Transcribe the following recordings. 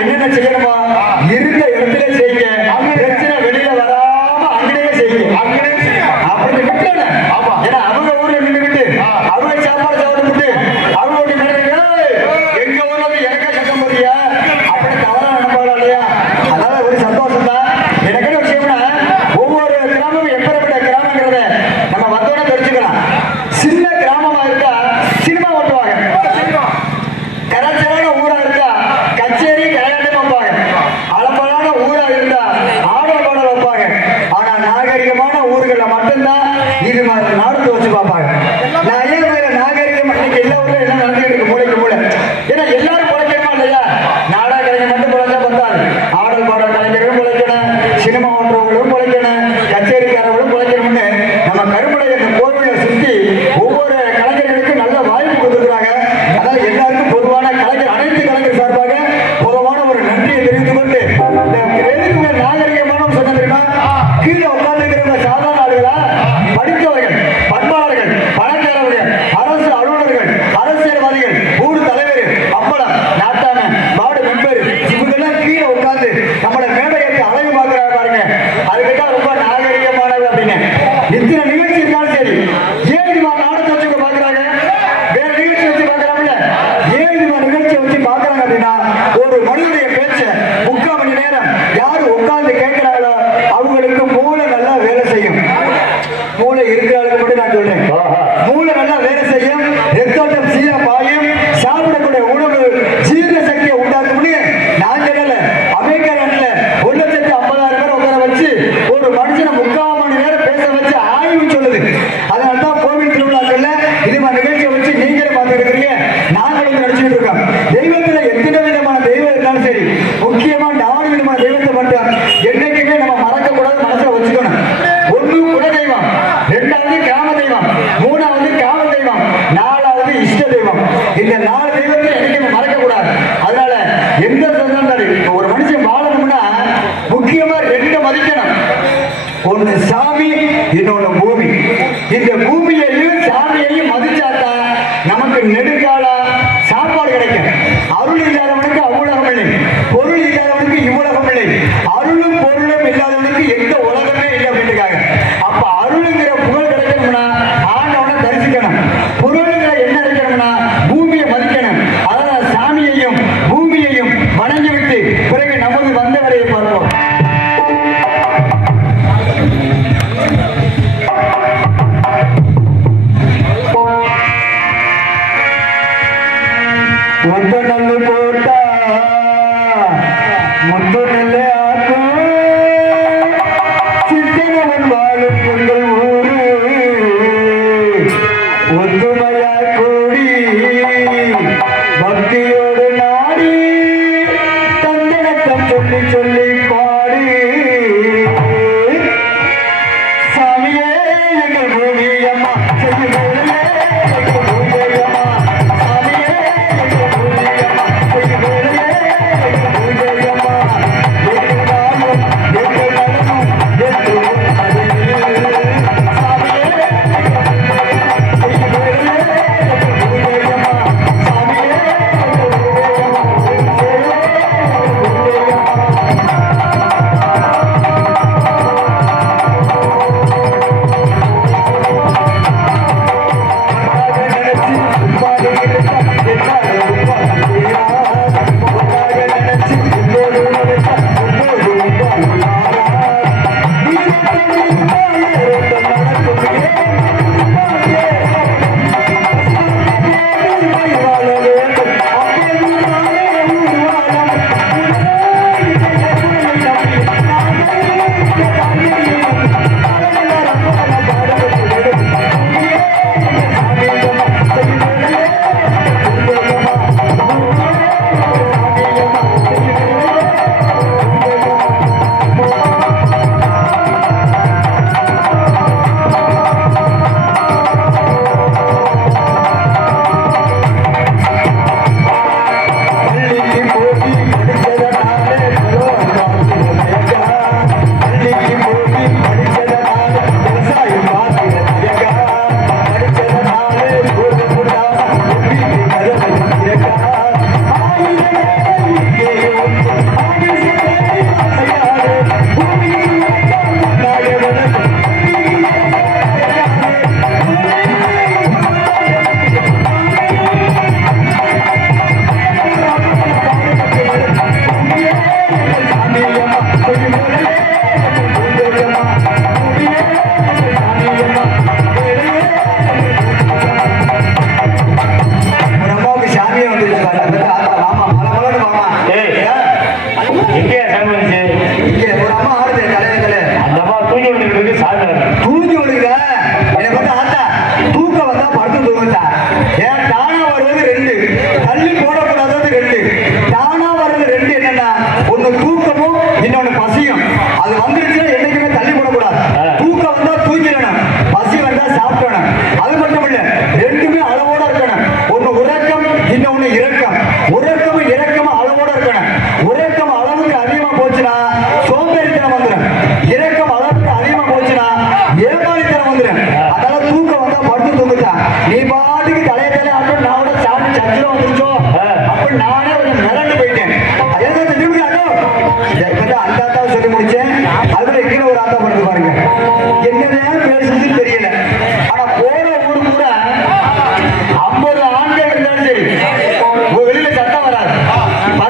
என்னென்ன செய்யணுமா இருந்த இடத்துல செய்யுங்க. பிரச்சனை வெளியில வராம அங்கேயே செய்யுங்க. அப்படி விட்டுல ஏன்னா அவங்க ஊர்ல நின்றுகிட்டு அவங்க சாப்பாடு சாப்பிட்டு அவங்களுடைய எங்க ஊர்ல வந்து எனக்கா சட்டம் போறியா அப்படி தவறா நினைப்பாளா இல்லையா? அதனால ஒரு சந்தோஷம் தான். எனக்கு என்ன விஷயம்னா ஒவ்வொரு கிராமமும் எப்பேற்பட்ட கிராமங்கிறத நம்ம வந்தோட தெரிஞ்சுக்கலாம். சின்ன கிராமமா இருந்தா சினிமா ஓட்டுவாங்க, கலாச்சார ஊரா இருந்தா கச்சேரி கல்யாணம் வைப்பாங்க, அளப்பலான ஊரா இருந்தா ஆடல் பாடல் வைப்பாங்க. ஆனா நாகரிகமான ஊர்கள்ல மட்டும்தான் இது மாதிரி நாடு வச்சு பார்ப்பாங்க. நான் ஏன் நாகரிகம் இன்னைக்கு எல்லா ஊர்ல எல்லாம் நடந்துட்டு இருக்கு மூளைக்கு மூளை. ஏன்னா எல்லாரும் பிழைக்கணுமா இல்லையா? நாடா கலைஞர் மட்டும் பிழைச்சா பார்த்தாரு, ஆடல் பாடல் கலைஞர்களும் பிழைக்கணும், சினிமா ஓட்டுறவங்களும் பிழைக்கணும், கச்சேரிக்காரர்களும் பிழைக்கணும்னு நம்ம கருமலை என்ற கோவிலை சுற்றி ஒவ்வொரு கலைஞர்களுக்கும் நல்ல வாய்ப்பு கொடுத்துருக்காங்க. அதாவது எல்லாருக்கும் பொதுவான கலைஞர் அனைத்து கலைஞர் சார்பாக பொதுவான ஒரு நன்றியை தெரிவித்துக் கொண்டு எதுக்குமே நாகரிகமான சொன்ன தெரியுமா? கீழே உட்கார்ந்து இருக்கிற சாதாரண ஆளுகளா, படித்தவர்கள், பண்பாளர்கள், பணக்காரர்கள், அரசு அலுவலர்கள், அரசியல்வாதிகள், ஊர் தலைவர், அப்பளம், நாட்டாம, வார்டு மெம்பர் இவங்கெல்லாம் கீழே உட்கார்ந்து நம்மளை மேடையத்தை அழகு பார்க்கிறாங்க பாருங்க. அதுக்குதான் ரொம்ப நாகரிகமானது அப்படின்னு. இத்தனை நிகழ்ச்சி இருந்தாலும் சரி, ஏன் இதுமா நாடகத்தை வச்சு பார்க்கிறாங்க, வேற நிகழ்ச்சி வச்சு பார்க்கறாங்கல்ல, ஏன் இதுமா நிகழ்ச்சியை வச்சு பார்க்கறாங்க அப்படின்னா ஒரு மனிதனுடைய பேச்ச 3/4 மணி நேரம் யாரு உட்கார்ந்து கேட்கிறாங்களோ அவங்களுக்கு மூளை நல்லா வேலை செய்யும். மூளை இருக்கிறாளுக்கு மட்டும் நான் சொல்றேன், மூளை நல்லா வேலை செய்யும், ரத்தோட்டம் சீரா பாயும், சாப்பிடக்கூடிய உணவு ஜீரண சக்தியை உண்டாக்கும்னு நான் சொல்லல. அமெரிக்கா நாட்டுல 1,50,000 பேர் உட்கார வச்சு ஒரு மனுஷனை 3/4 மணி நேரம் பேச வச்சு ஆய்வு சொல்லுது. அதனால்தான் கோவில் திருவிழாக்கள்ல இது மாதிரி நிகழ்ச்சியை வச்சு நீங்களே பார்த்துட்டு இருக்கிறீங்க, நாங்களும் நினைச்சுட்டு இருக்கோம். தெய்வத்துல எத்தனை விதமான தெய்வம் இருந்தாலும் சரி, முக்கியமா 4 விதமான தெய்வத்தை மட்டும் என்னைக்குமே நம்ம மறக்க கூடாது, மனசுல வச்சுக்கணும். 1 குல தெய்வம், 2வது கிராம தெய்வம், 3வது காவல் தெய்வம், 4வது இஷ்ட தெய்வம். இந்த 4 தெய்வத்தை என்னைக்குமே மறக்க கூடாது. அதனால எந்த சொந்தம் ஒரு மனுஷன் வாழணும்னா முக்கியமா 2 மதிக்கணும். ஒன்னு சாமி, இன்னொன்னு பூமி. இந்த பூமியையும் சாமியையும் மதிச்சாத்தா நமக்கு நெடுங்கால சாப்பாடு கிடைக்கும். அருள் இல்லாதவனுக்கு அவ்வுலகம் இல்லை, பொருள் இல்லாதவனுக்கு இவ்வுலகம் இல்லை, அருளும் பொருளும் இல்லாதவனுக்கு எந்த உலகமே இல்லை அப்படின்றாங்க. அப்ப அருளுங்கிற புகழ் கிடைக்கணும்னா ஆண்டவனை தரிசிக்கணும், பொருளுங்கிற என்ன கிடைக்கணும்னா பூமியை மதிக்கணும். அதனால சாமியையும் பூமியையும் வணங்கிவிட்டு பிறகு நமது வந்தவரையை பார்ப்போம். முத்து நல்லு போட்டா முத்து நல்ல ஆக்கும், சித்தனவன் வாழும் எங்கள் ஊரு ஒத்துமையா கூடி பக்தியோடு நாடி தந்தனத்தம் சொல்லி சொல்லி பாடி சாமியே எங்கள் பூமி அம்மா செய்ய பூஜையம்மா,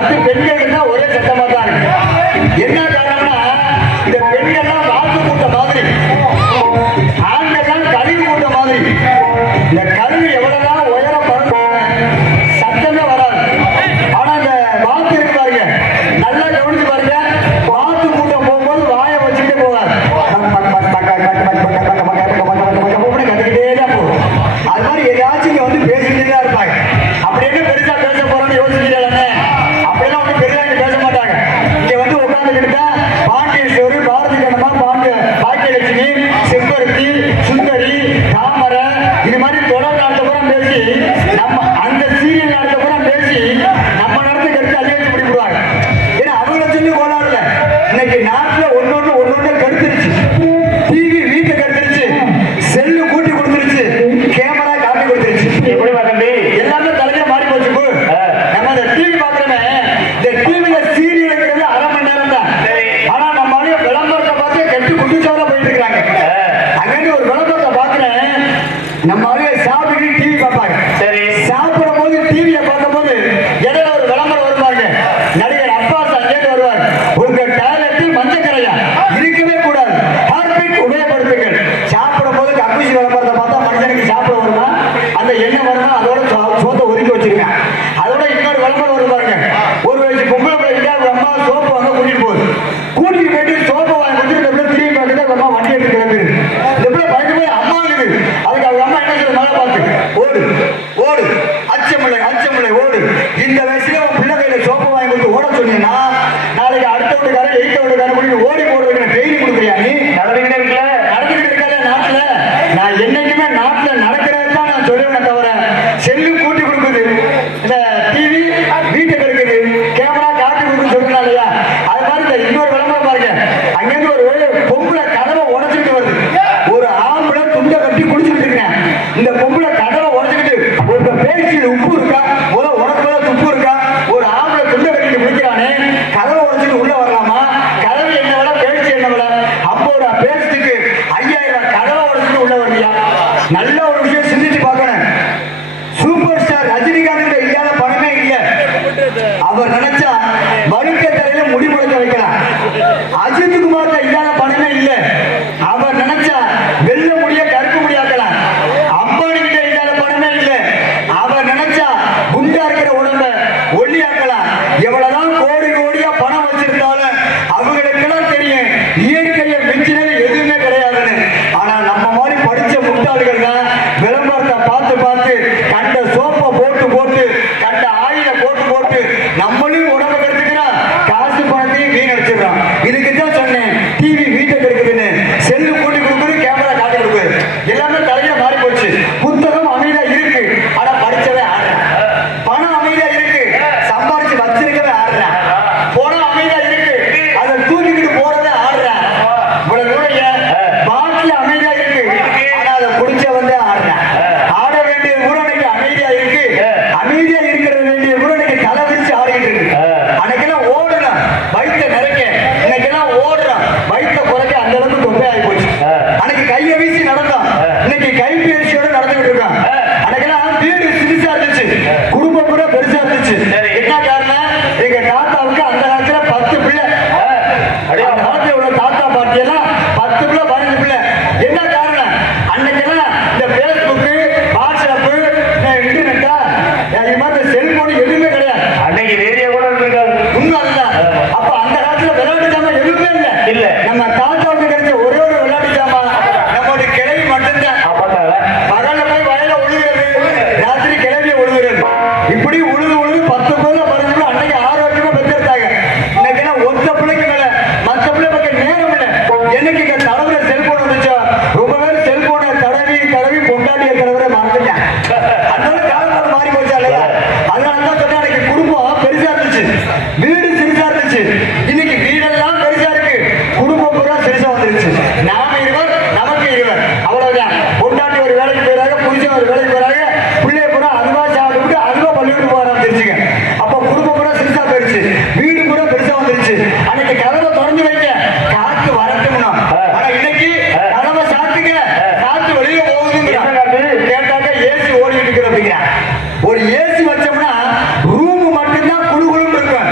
10 பெண்கள் தான் ஒரே சட்டமா தான் இருக்கு. என்ன காரணம்னா இந்த பெண்கள்லாம் வாக்கு கூட்ட மாதிரி, ஆண்கள்லாம் கழிவு கூட்ட மாதிரி. இந்த கழிவு எவ்வளவுதான் உயரம் பறந்து சத்தமே வராது. ஆனா இந்த வாக்கு இருக்கு பாருங்க, நல்லா கவனிச்சு பாருங்க. வாக்கு கூட்டம் போகும்போது வாயை வச்சுக்கிட்டே போகாது, கத்துக்கிட்டே தான் போகும். அது மாதிரி ஏதாச்சும் இங்க வந்து பேசிக்கிட்டே தான் இருப்பாங்க. அப்படி என்ன பெருசா பேச போறோம்னு யோசிச்சுட்டாங்க. அப்படியெல்லாம் ஒன்றும் பெருசா இங்க பேச மாட்டாங்க. இங்க வந்து உட்கார்ந்துக்கிட்டு பாண்டியேஸ்வரி, பாரதி கண்ணம்மா, பாக்கியலட்சுமி, செம்பருத்தி, சுந்தரி, தாமரை, இது மாதிரி தொடர் நாட்டை பூரா பேசி, நம்ம அந்த சீரியல் நாட்டை பூரா பேசி நம்ம நடத்துக்கு எடுத்து அள்ளி வச்சு பிடிப்படுவாங்க. ஏன்னா அவங்கள சொல்லி கோலாடல. இன்னைக்கு நாட்டுல ஒன்னொன்னு கெடுத்துருச்சு. டிவி வீட்டை கெடுத்துருச்சு, செல்லு கூட்டி கொடுத்துருச்சு, கேமரா காட்டி கொடுத்துருச்சு. எப்படி தம்பி எல்லாமே தலையில மாறி போச்சு. நம்ம இந்த டிவி பாக்குறோமே, இந்த டிவில சீரியல் இருக்கிறது அரை மணி நேரம் தான். ஆனா நம்ம விளம்பரத்தை பார்த்து கெட்டு குட்டிச்சோட போயிட்டு இருக்காங்க. அங்கே ஒரு விளம்பரத்தை பாக்குறேன், நம்ம சாப்பிட்டு டிவி பார்ப்பாங்க. சரி சாப்பிடும் போது டிவியை பார்க்கும் போது இடையில ஒரு விளம்பரம் வருவாங்க. நடிகர் அப்பாஸ் அங்கேயிருந்து வருவார். உங்க டாய்லெட்டில் மஞ்சக்கரையா இருக்கவே கூடாது, ஹார்பிக் உபயோகப்படுத்துங்கள். சாப்பிடும் போது கக்கூசி விளம்பரத்தை பார்த்தா மனுஷனுக்கு சாப்பிட வருமா, அந்த எண்ணெய் வருமா, அதோட சோத்தை ஒதுக்கி வச்சிருக்கேன். அதோட இன்னொரு விளம்பரம் வருவாங்க. ஒரு வயசு பொம்பளை பிள்ளைங்க அவங்க அம்மா சோப்பு வாங்க கூட்டிட்டு போகுது. கூட்டிட்டு போயிட்டு சோப்பை வாங்கி கொடுத்துட்டு திரும்பி பார்த்துட்டு அவங்க அம்மா வண்டி எடுத்து கிளம்பிடுது. இந்த பிள்ளை பயந்து போய் அம்மா இருக்குது. அதுக்கு அவங்க அம்மா என்ன சொல்ற, மேலே பார்த்து ஓடு ஓடு, அச்சமில்லை ஓடு. இந்த வயசுல உன் பிள்ளை கையில சோப்பு வாங்கி கொடுத்து ஓட சொன்னீங்கன்னா நாளைக்கு அடுத்த வீட்டுக்காரன் எய்த்த வீட்டுக்காரன் கூட்டிட்டு ஓடி போடுறதுக்கு டெய்லி கொடுக்குறியா? நீ நடந்துகிட்டே இருக்கல நடந்துகிட்டு இருக்காத நாட்டுல. நான் என்னைக்குமே நாட்டுல நடக்கிறது தான் நான் சொல்லுவேன் தவிர, செல்லு கூட்டி கொடுக்குது, இந்த டிவி வீட்டுக்கு இருக்குது, கேமரா காட்டி கொடுக்குன்னு சொல்றேன் இல்லையா? அது மாதிரி இந்த இன்னொரு விளம்பரம் பாருங்க. அங்கிருந்து ஒரு பொம்பளை கதவை உடச்சிட்டு வருது. ஒரு ஆம்பளை துண்டை கட்டி குடிச்சுட்டு இருக்கேன். இந்த பொம்பளை கதவை உடச்சுக்கிட்டு ஒரு பேச்சில் உப்பு இருக்கா, உனக்கு துப்பு இருக்கா, ஒரு ஆம்பளை துண்டை கட்டிட்டு குடிக்கிறானே, கதவை உடச்சிட்டு உள்ள வரலாமா? கதவு என்ன விலை, பேச்சு என்ன விலை? 50 ரூபா பேச்சுக்கு 5000 கதவை உடச்சிட்டு உள்ள வரலையா? நல்ல ஒரு விஷயம் சிந்திச்சு பார்க்கணும். சூப்பர் ஸ்டார் ரஜினிகாந்த் இல்லாத பணமே இல்லை. அவர் நினைச்சா வழுக்க தலையில முடி முளைக்க வைக்கலாம். அஜித் குமார் இல்லாத பணமே இல்லை. அவர் நினைச்சா வெள்ள முடிய கருப்பு முடியாக்கலாம். அம்பானி கிட்ட இல்லாத பணமே இல்லை. அவர் நினைச்சா குண்டா இருக்கிற உடம்ப ஒல்லியாக்கலாம். எவ்வளவுதான் கோடி கோடியா பணம் வச்சிருந்தாலும் அவங்களுக்கெல்லாம் தெரியும் இயற்கையை மிஞ்சினது எதுவுமே கிடையாதுன்னு. ஆனா நம்ம மாதிரி படிச்ச முட்டாள்கள் தான் விளம்பரத்தை பார்த்து பார்த்து கண்ட சோப்பை போட்டு போட்டு கண்ட ஆயில போட்டு போட்டு நம்மளும் உடம்பு கெடுத்துக்கிறோம், காசு பணத்தையும் வீணடிச்சிடறோம். இதுக்கு தான் சொன்னேன், டிவி வீட்டை கெடுக்குதுன்னு. செல்லு கூட்டி கொடுக்குது, கேமரா காட்டி கொடுக்குது, எல்லாமே தலையில மாறி போச்சு. புத்தகம் அமைதியா இருக்கு, ஆனா படிச்சவே ஆடுறேன். பணம் அமைதியா இருக்கு, சம்பாதிச்சு வச்சிருக்கவே ஆடுறேன். பணம் அமைதியா இருக்கு, அதை தூக்கிக்கிட்டு போறதே ஆடுறேன். இவ்வளவு தூரம் பாட்டில் அமைதியா இருக்கு, ஆனா அதை குடிச்ச வந்தே ஆடுறேன். ஆட வேண்டிய ஊரணைக்கு அமைதியா இருக்கு, அமைதியா இருக்கிற வேண்டிய ஊரணைக்கு தலை விரிச்சு ஆடிக்கிட்டு இருக்கு. அன்னைக்கெல்லாம் ஓடுறோம் வயிற்ற நிறைக்க, இன்னைக்கெல்லாம் ஓடுறோம் வயிற்ற குறைக்க. அந்த அளவுக்கு தொப்பை ஆகி போச்சு. அன்னைக்கு கையை வீசி நடந்தோம், இன்னைக்கு கைபேசியோட நடந்துகிட்டு இருக்கோம். அன்னைக்கெல்லாம் வீடு சிறுசா இருந்துச்சு, குடும்பம் கூட பெருசா இருந்துச்சு. என்ன காரணம்? எங்க தாத்தாவுக்கு அந்த காலத்துல 10 பிள்ளை. அந்த காலத்துல உள்ள தாத்தா பாட்டி எல்லாம் 10 பிள்ளை 15 பிள்ளை. என்ன காரணம்? அன்னைக்கெல்லாம் இந்த பேஸ்புக்கு, வாட்ஸ்அப்பு, இன்டர்நெட்டா, இது மாதிரி செல்போன் எதுவுமே கிடையாது. அன்னைக்கு ரேடியோ கூட இருக்காது. உண்மை அதுதான். அப்ப அந்த காலத்துல விளையாட்டு ஜாமான் எதுவுமே இல்ல. நம்ம தாத்தாவுக்கு கிடைச்ச ஒரே ஒரு விளையாட்டு ஜாமான் நம்மளுடைய கிளவி மட்டும்தான். பகல்ல போய் வயல உழுகிறது, ராத்திரி கிளவிய உழுகிறது. இப்படி உழுது 10 பிள்ளை 15 பிள்ளை அன்னைக்கு ஆரோக்கியமா பெற்றிருந்தாங்க. இன்னைக்கு ஒத்த பிள்ளைக்கு மேல மற்ற பிள்ளை பக்கம் நேரம் இல்லை. என்னைக்கு தலைவர செல்போன் வந்துச்சோ ரொம்ப பேர் செல்போனை தடவி பொண்டாட்டிய தலைவரை மறந்துட்டாங்க. அதனால காலம் மாறி போச்சா இல்லையா? அதனாலதான் சொன்னா அன்னைக்கு குடும்பம் பெருசா இருந்துச்சு, வீடு சிறுசா இருந்துச்சு. இன்னைக்கு வீடெல்லாம் பெருசா இருக்கு, குடும்பம் பூரா சிறுசா வந்துருச்சு. நாம இருவர் நமக்கு இருவர், அவ்வளவுதான். பொண்டாட்டி ஒரு வேலைக்கு போயிறாங்க, புருஷன் ஒரு வேலைக்கு போறாங்க, பிள்ளைய பூரா அதுவா சாப்பிட்டு அதுவா பள்ளிக்கூட்டு போறாங்க தெரிஞ்சுங்க. அப்ப குடும்பம் பூரா சிறுசா போயிருச்சு, வீடு பூரா பெருசா வந்துருச்சு. அன்னைக்கு கதவை திறந்து வைக்க காத்து வரட்டும்னா, ஆனா இன்னைக்கு கதவை சாத்துங்க காத்து வெளியில போகுதுன்னு கேட்டாக்க ஏசி ஓடிட்டு இருக்கிற. ஒரு ஏசி வச்சோம்னா ரூம் மட்டும்தான் குழு குழுன்னு இருக்கும்,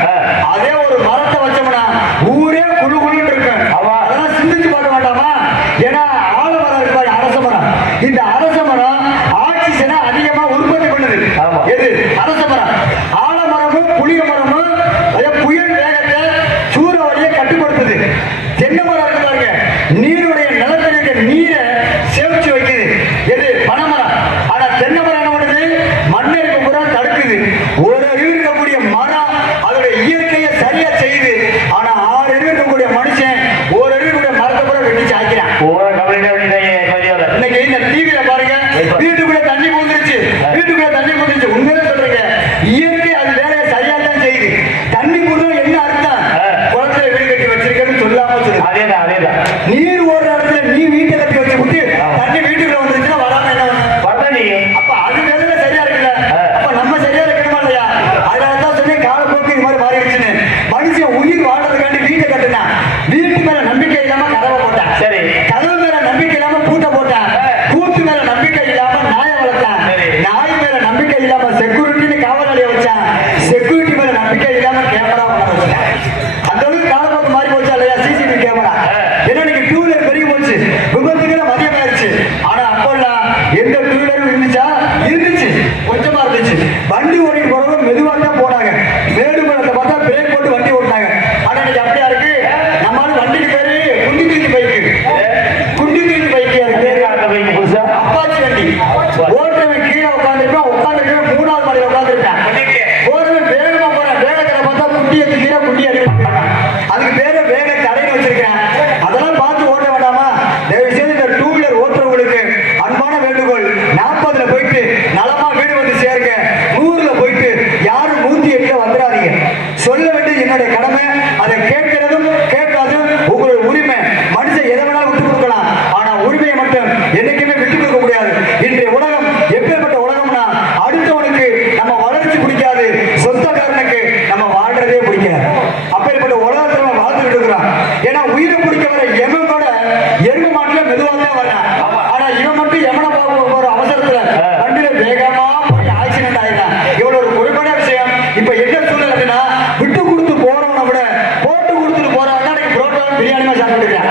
மரமும் புயல் வேகத்தை சூறாவளியை கட்டுப்படுத்துது. தென்னை மரம் இருக்கு பாருங்க, நீருடைய நிலத்தில் இருக்க நீரை சேமிச்சு வைக்குது. எது? பனைமரம். ஆனா தென்னை மரம் என்ன பண்ணுது? மண்ணரிப்பு பூரா தடுக்குது. ஒரு அறிவு இருக்கக்கூடிய மரம் அதோட இயற்கையை சரியா செய்யுது. ஆனா 6 அறிவு இருக்கக்கூடிய மனுஷன் ஒரு அறிவு இருக்கக்கூடிய மரத்தை பூரா வெட்டிச்சு ஆக்கிறான். இன்னைக்கு இந்த டிவியில பாருங்க, வீட்டுக்குள்ள தண்ணி பூந்துருச்சு, வீட்டுக்குள்ள தண்ணி பூந்துருச்சு. உண்மையிலே சொல்றீங்க, இயற்கை அது வேலையை சரியா தான் செய்யுது. தண்ணி பூந்தா என்ன அர்த்தம்? குளத்துல வீடு கட்டி வச்சிருக்கேன்னு சொல்லாம சொல்லுது. அதேதான் அதேதான். நீர் ஓடுற இடத்துல நீ வீட்டை கட்டி வச்சு விட்டு தண்ணி வீட்டுக்குள்ள வந்துருச்சுன்னா வராம என்ன வரதான் செய்யும். அப்ப அது வேலை சரியா இருக்குல்ல? அப்ப நம்ம சரியா இருக்கணுமா இல்லையா? அதனாலதான் சொன்னேன் காலப்போக்கு இது மாதிரி மாறிடுச்சுன்னு. மனுஷன் உயிர் வாழ்றதுக்காண்டி வீட்டை கட்டுனா, வீட்டு மேல நம்பிக்கை இல்லாம கதவை போட்டான். சரி. கதவு மேல நம்பிக்கை இல்லாம பூட்டை போட்டான். பூட்டு மேல நம்பிக்கை இல்லாம நாயை வளர்த்தான். நாய் மேல நம்பிக்கை இல்லாம செக்யூரிட்டின்னு காவலாளியை வச்சான். செக்யூரிட்டி மேல நம்பிக்கை இல்லாம கேமரா வச்சான். அந்த அளவுக்கு காலப்போக்கு மாறி போச்சா இல்லையா? CCTV camera. ஏன்னா இன்னைக்கு டூ வீலர் பெருகி போச்சு, விபத்துகளை மதியம் ஆயிடுச்சு. ஆனா அப்போல்லாம் எந்த டூ வீலரும் இருந்துச்சா? இருந்துச்சு, கொஞ்சமா இருந்துச்சு. வண்டி ஓட்டிட்டு போறவங்க மெதுவா தான் போனாங்க. மேடு பள்ளத்தை பார்த்தா பிரேக் போட்டு வண்டி ஓட்டினாங்க. ஆனா இன்னைக்கு அப்படியா இருக்கு? நம்மளால வண்டிக்கு பேரு குண்டி தூக்கி பைக்கு, குண்டி தூக்கி பைக்கியா இருக்கு. புதுசா அப்பாச்சி வண்டி. ஓட்டுறவன் கீழே உட்காந்துருப்பான், உட்காந்துருக்கவன் 3வது மாடியில உட்காந்துருப்பான். போறவன் வேகமா போறான், வேகத்துல பார்த்தா குண்டியை தூக்கினா குண்டி அடிக்கிறான். அதுக்கு பேரு வேக தடைன்னு வச்சிருக்கிறேன். அதெல்லாம் பார்த்து ஓட்ட வேண்டாமா? தயவு செய்து இந்த டூ வீலர் ஓட்டுறவங்களுக்கு அன்பான வேண்டுகோள், 40ல போயிட்டு நலமா வீடு வந்து சேருங்க. 100ல போயிட்டு யாரும் 108ல வந்துடாதீங்க. சொல்ல வேண்டியது என்னுடைய கடமை. அதை கேட்கிறதும் கேட்காதும் உங்களுடைய உரிமை. மனுஷன் எதை வேணாலும் விட்டு கொடுக்கலாம், ஆனா உரிமையை மட்டும் என்னைக்குமே விட்டு கொடுக்க முடியாது. இன்றைய உலகம் எப்பேற்பட்ட உலகம்னா, அடுத்தவனுக்கு நம்ம வளர்ச்சி பிடிக்காது, சொந்தக்காரனுக்கு நம்ம வாழ்றதே பிடிக்காது. அப்பேற்பட்ட உலகத்தில் நம்ம வாழ்ந்துட்டு இருக்கிறோம். ஏன்னா உயிரை பிடிக்க வர எவன் கூட எருமை மாட்டுல மெதுவா தான் வர்றான். ஆனா இவன் மட்டும் எவனை பார்க்க போற அவசரத்துல வண்டியில வேகமா போய் ஆக்சிடென்ட் ஆயிடுறான். இவ்வளவு ஒரு பொறுப்பான விஷயம். இப்ப என்ன சூழ்நிலை அப்படின்னா, விட்டு கொடுத்து போறவனை விட போட்டு கொடுத்துட்டு போறவன் தான் புரோட்டா பிரியாணிமா சாப்பிட்டுருக்கான்.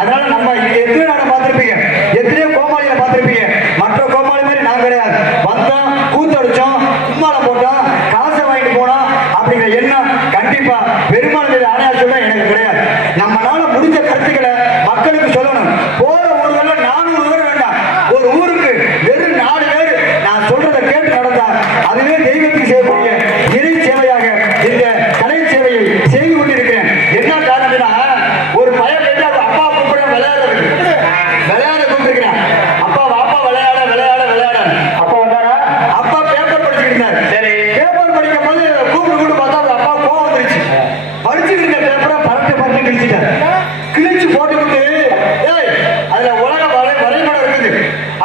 அதனால நம்ம எத்தனை நாடை பார்த்திருப்பீங்க, எத்தனையோ கோமாளியை பார்த்திருப்பீங்க. மற்ற கோமாளி மாதிரி நான் கிடையாது. வந்தோம், கூத்தடிச்சோம், கும்மாளம் போட்டோம், காசை வாங்கிட்டு போனோம் அப்படிங்கிற எண்ணம் கண்டிப்பா பெருமாள் மீது ஆணையா சொல்ல எனக்கு கிடையாது. நம்மளால முடிஞ்ச கருத்துக்களை மக்களுக்கு சொல்லணும். போற ஊர்கள்ல 400 பேர் வேண்டாம், ஒரு ஊருக்கு வெறும் 4 பேர் நான் சொல்றதை கேட்டு நடந்தா அதுவே தெய்வத்துக்கு செய்யக்கூடிய இறை சேவையாக இந்த கலை சேவையை செய்து கொண்டிருக்கிறேன். என்ன காரணம்னா, ஒரு பையன் கேட்டு அப்பா கூப்பிட விளையாட கூப்பிட்டுருக்கிறேன். அப்பா வாப்பா விளையாட விளையாட விளையாட. அப்ப வந்தாரா? அப்பா பேப்பர் படிச்சுட்டு இருந்தார். சரி. பேப்பர் படிக்கும் போது கூப்பிட்டு பார்த்தா அவங்க அப்பா கோவம் வந்துருச்சு. படிச்சுட்டு இருந்த பேப்பரை பரட்டு கிழிச்சிட்டார். கிழிச்சு போட்டுக்கிட்டு, ஏய் அதுல உலக வரைபடம் இருக்குது,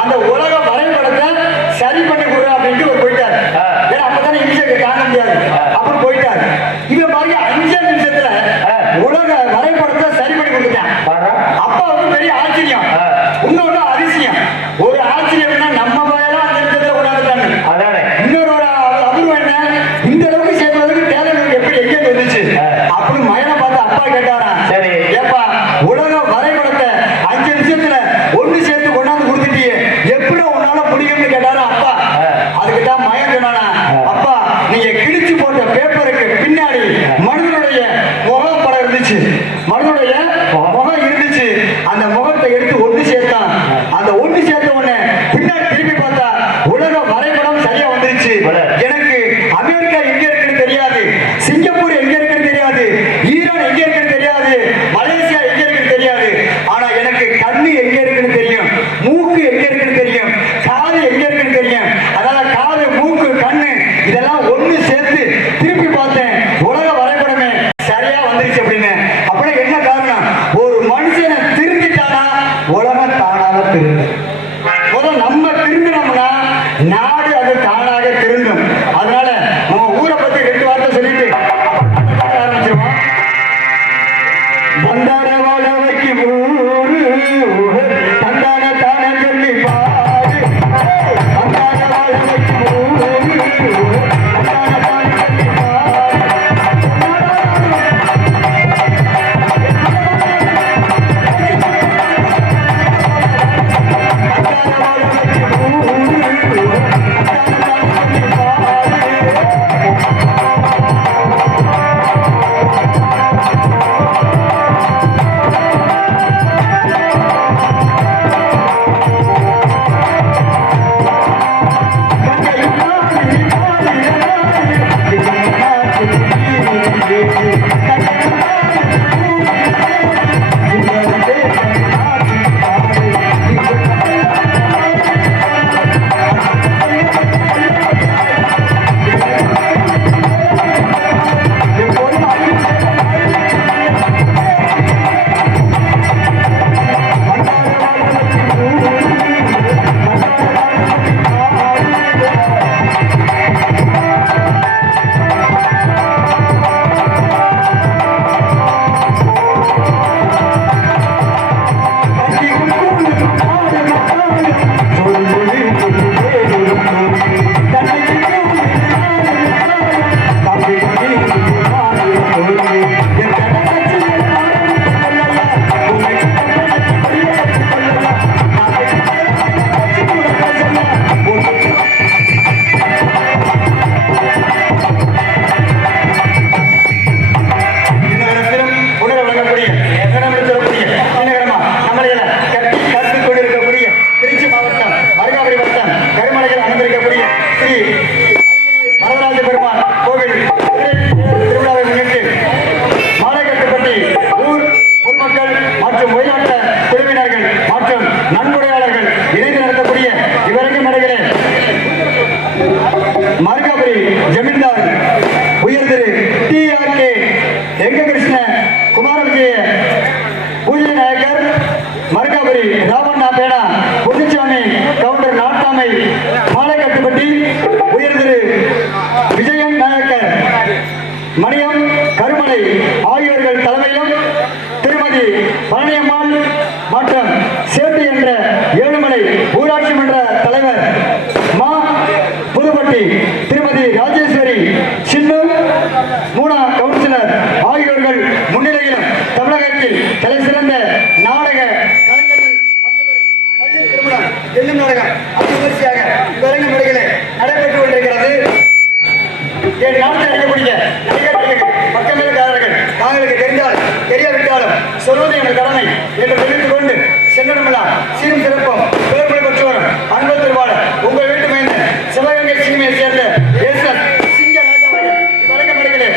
அந்த உலக வரைபடத்தை சரி பண்ணி கொடு அப்படின்ட்டு ஒரு போயிட்டார். ஏன்னா அப்பதானே இங்கிலீஷை தாங்க முடியாது. அப்புறம் போயிட்டார். இவன் பாருங்க 5 நிமிஷத்துல உலக வரைபடத்தை சரி பண்ணி கொடுத்துட்டான். அப்பாவுக்கு பெரிய ஆச்சரியம். இன்னொன்னு அதிசயம். ஒரு ஆச்சரியம்னா நம்ம பயலாம் 5 நிமிஷத்துல கொண்டாந்துட்டாங்க. அதானே. இன்னொரு அபூர்வம் என்ன, இந்த அளவுக்கு சேர்க்கிறதுக்கு டேலண்ட் எப்படி எங்கே வந்துச்சு அப்படின்னு மயனை பார்த்து அப்பா கேட்டாராம். சரி. ஏப்பா உலக வரைபடத்தை 5 நிமிஷத்துல ஒண்ணு சேர்த்து கொண்டாந்து கொடுத்துட்டியே, எப்படி உன்னால முடியும்னு கேட்டாரா அப்பா. அதுக்கு தான் மயன் சொன்னானா, அப்பா நீங்க கிழிச்சு போட்ட பேப்பருக்கு பின்னாடி மனிதனுடைய முகம் படம் இருந்துச்சு, மனிதனுடைய முகம் இருந்துச்சு. அந்த முகத்தை எடுத்து ஒண்ணு சேர்த்தான். அந்த ஒண்ணு சேர்த்த உடனே பின்னாடி திருப்பி பார்த்தா உலக வரைபடம் சரியா வந்துருச்சு. எனக்கு அமெரிக்கா எங்க இருக்குன்னு தெரியாது, சிங்கப்பூர் எங்க இருக்குன்னு தெரியாது, ஈரான் எங்க இருக்குன்னு தெரியாது, மலேசியா எங்க இருக்குன்னு தெரியாது. உயர்ந்தது TRK எங்ககிருஷ்ண குமார விஜய பூஜை நாயக்கர் மருகாபுரி ராவண்ணா பேனா பொதுச்சாமி கவுண்டர் நாட்டாமை மாலைக்கட்டுப்பட்டி உயர்ந்தது விஜயன் நாயக்கர் மணியம் கருமலை ஆகியோர்கள் தலைமையிலும் திருமதி பழனியம்மாள் மற்றும் சேட்டு என்ற ஏழுமலை ஊராட்சி மன்ற தலைவர் மா புதுப்பட்டி திருமதி ராஜேஸ்வரி சின்னு மூனா கவுன்சிலர் ஆகியோர்கள் முன்னிலையிலும் தமிழகத்தில் தலை சிறந்த நாடக கலைஞர்கள் பள்ளி திருமணம் என்னும் நாடகம் அதிகரிசியாக விவரங்க முறைகளே நடைபெற்று கொண்டிருக்கிறது. என் நாட்டில் இருக்கக்கூடிய நடிகர்கள் பக்கமேலக்காரர்கள் தாங்களுக்கு தெரிந்தால் தெரியாவிட்டாலும் சொல்வது எங்கள் கடமை என்று தெரிவித்துக் கொண்டு சென்றடமெல்லாம் சீரும் சிறப்பும் பிறப்புரை பெற்று வரும் அன்பு திருவாளர் உங்கள் வீட்டு மைந்த சிவகங்கை சீமையை சேர்ந்த சிங்க ராஜா அவர்கள் வரங்க மடைகளே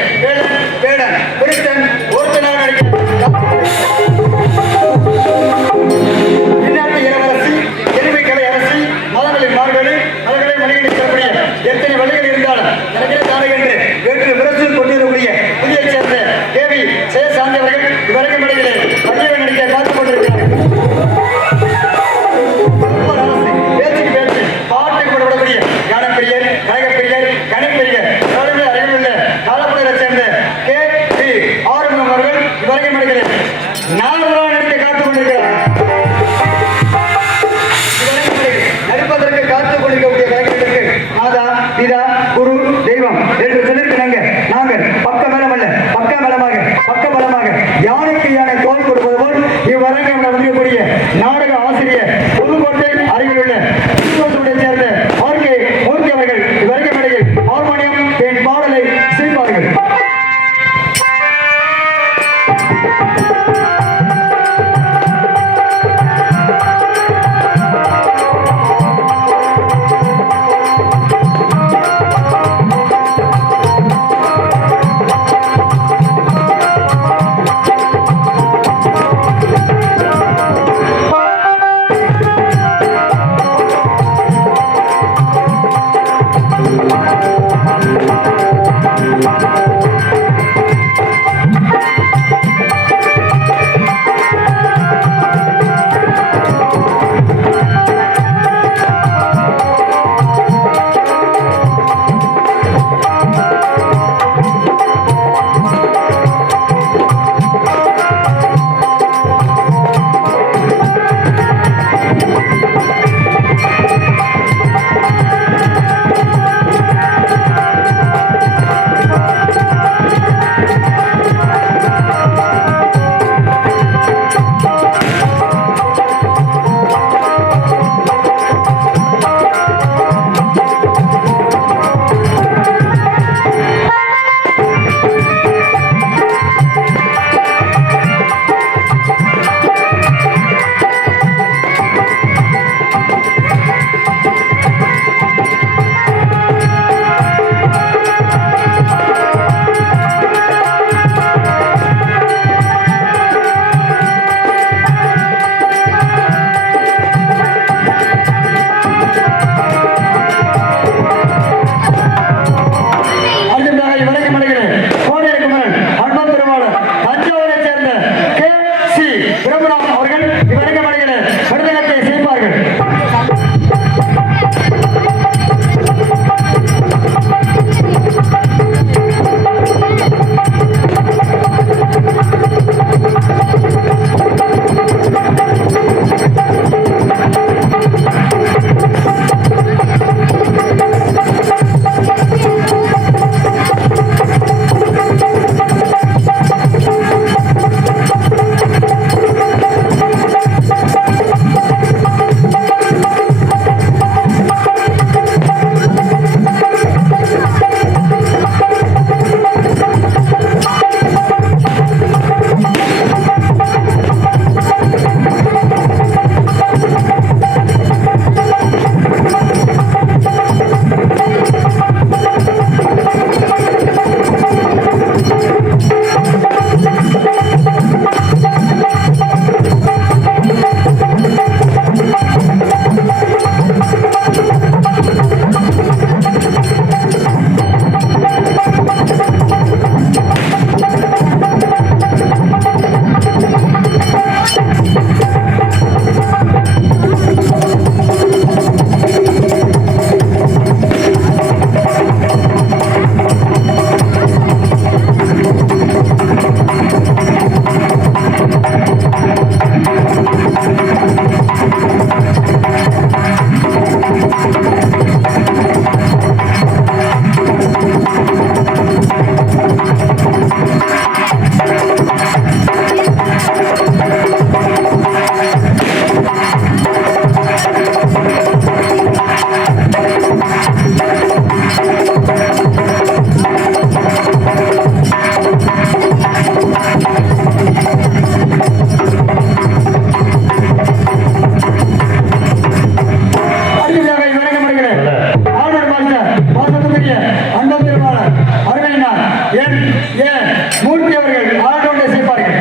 ஏன் மூர்த்தி அவர்கள் ஆடோண்டை சேர்ப்பார்கள்.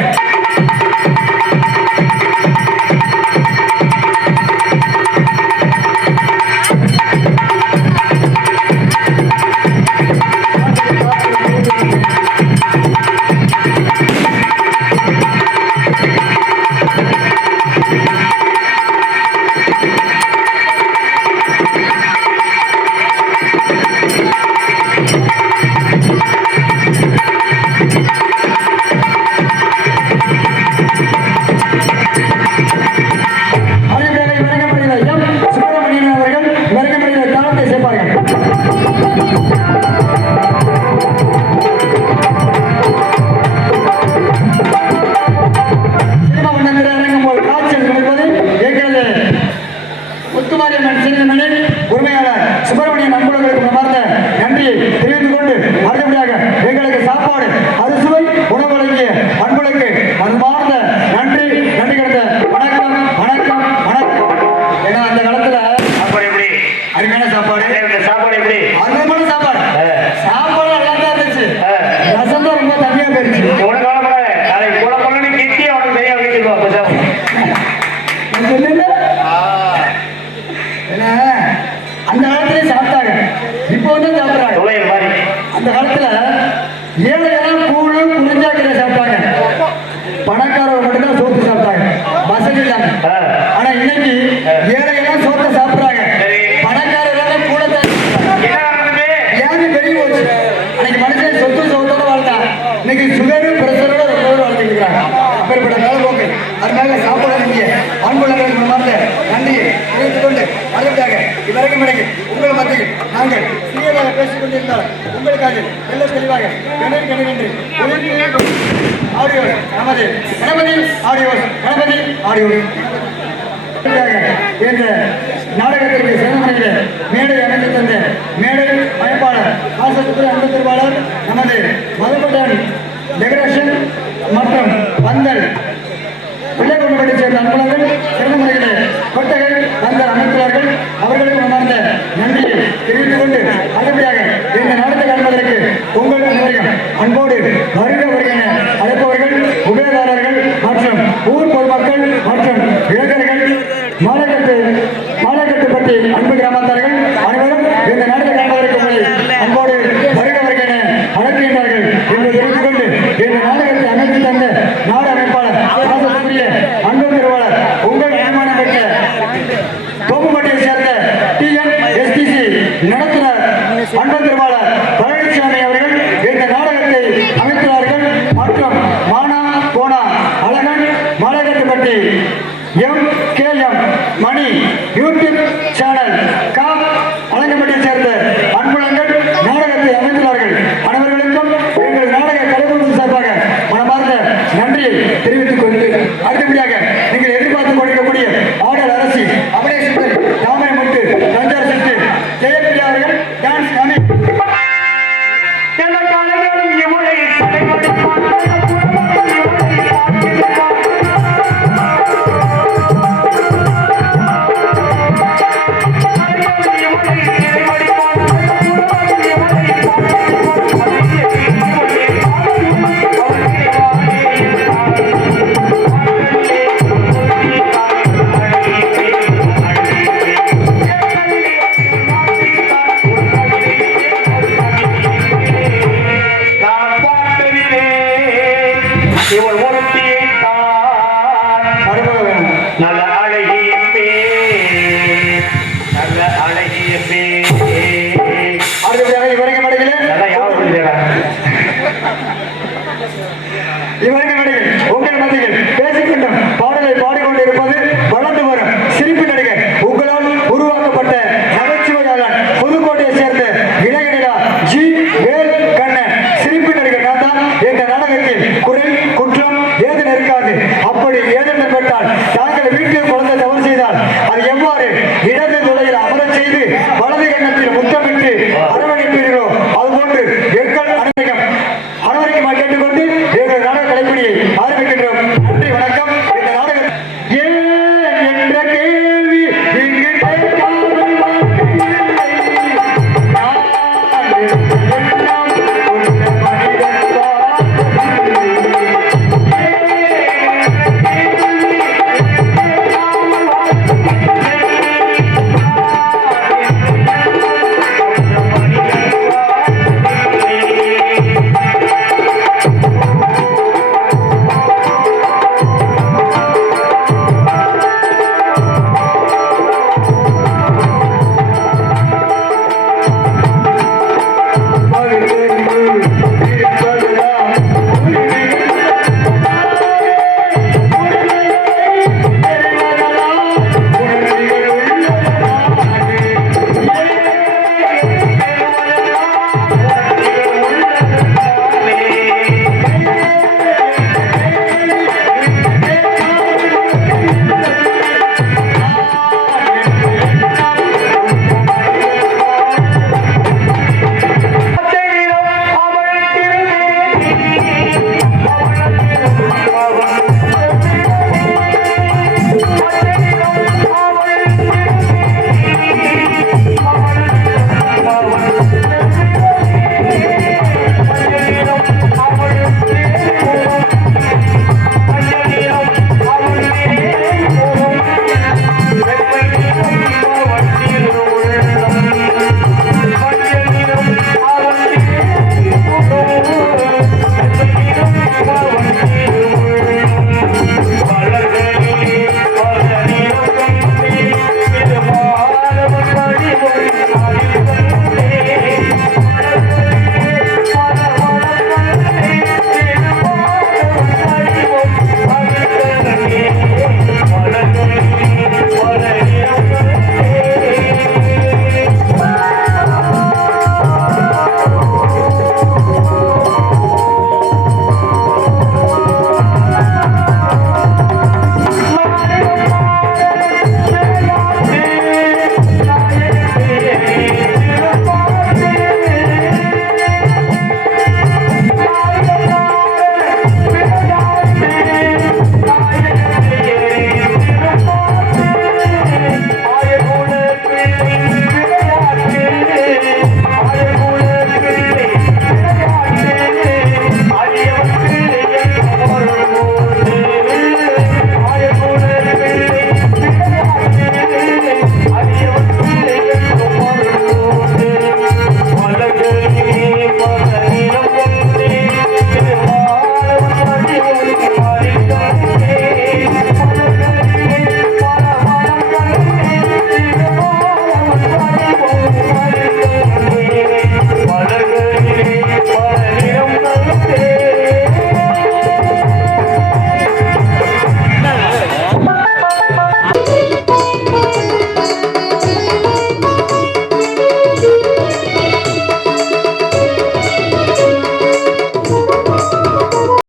உரிமையாளர் சுப்பிரமணியன் அன்புகளுக்கு மனமார்ந்த நன்றியை தெரிவித்துக் கொண்டு அடுத்தபடியாக எங்களுக்கு சாப்பாடு அறுசுவை உணவு வழங்கிய அன்புகளுக்கு மனமார்ந்த நன்றி கிடந்த வணக்கம் வணக்கம் வணக்கம். ஏன்னா அந்த காலத்துல அருமையான சாப்பாடு அருமையான சாப்பாடு சாப்பாடு நல்லா தான் இருந்துச்சு. ரசம் தான் ரொம்ப தனியா போயிருச்சு. அந்த காலத்துல சாப்பிட்டாங்க, இப்போ வந்து சாப்பிடுறாங்க. அந்த காலத்துல ஏழையெல்லாம் கூழு குறிஞ்சாக்கிற சாப்பிட்டாங்க, பணக்காரங்க மட்டும்தான் சோத்து சாப்பிட்டாங்க, வசதி இல்லாம. ஆனா இன்னைக்கு ஏழையெல்லாம் சோத்தை சாப்பிடுறாங்க, பணக்காரங்க கூட ஏன்னு பெரிய போச்சு. அன்னைக்கு மனுஷன் சொத்து சோத்தோட வாழ்ந்தான், இன்னைக்கு சுகரு பிரஷரோட ரொம்பவே வாழ்ந்துக்கிறாங்க. அப்பேற்பட்ட காலப்போக்கு அதனால சாப்பிட வேண்டிய அன்புள்ளவர்களுக்கு மனமார்ந்த நன்றியை தெரிவித்துக் கொண்டு அடுத்ததாக இவரைக்கும் இடையே உங்கள் மத்தியில் நாங்கள் சிறியதாக பேசிக் கொண்டிருந்தால் உங்களுக்காக எல்லாம் தெளிவாக கிணறு ஆடியோ நமது கணபதி ஆடியோ கணபதி ஆடியோ என்ற நாடகத்திற்கு சிறந்த மேடை அமைத்து தந்த மேடை அமைப்பாளர் ஆசத்துறை அன்பு திருவாளர் நமது மதுபட்டான் டெக்கரேஷன் மற்றும் பந்தல் பிள்ளைக்கும்படி சேர்ந்த அன்புலங்கள் சிறந்த முறையிலே கொட்டகை பந்தல் அமைத்துள்ளார்கள். அவர்களுக்கு மனமார்ந்த நன்றியை தெரிவித்துக் கொண்டு அடுத்தபடியாக இந்த நாடகத்தை காண்பதற்கு உங்கள் அனைவரையும் அன்போடு வருக வருகிற அழைப்பவர்கள் உபயோகதாரர்கள் மற்றும் ஊர் பொதுமக்கள் மற்றும் இளைஞர்கள் மாலைக்கட்டுப்பட்டி அன்பு கிராமத்தார்கள் அனைவரும் இந்த நாடகத்தை காண்பதற்கு உங்களை அன்போடு வருக வருகிற அழைக்கின்றார்கள் என்று தெரிவித்துக் கொண்டு இந்த நாடகத்தை அமைத்து தந்த நாடு அமைப்பாளர் அன்பு திருவாளர் உங்கள் நியமனம் பெற்ற தோப்புப்பட்டியை சேர்ந்த TNSTC நடத்துனர் அன்பு திருவாளர் பழனிசாமி அவர்கள் இந்த நாடகத்தை அமைத்துள்ளார்கள். மற்றும் மானா போனா அழகன் மாலைக்கட்டுப்பட்டி MKM மணி யூடியூப்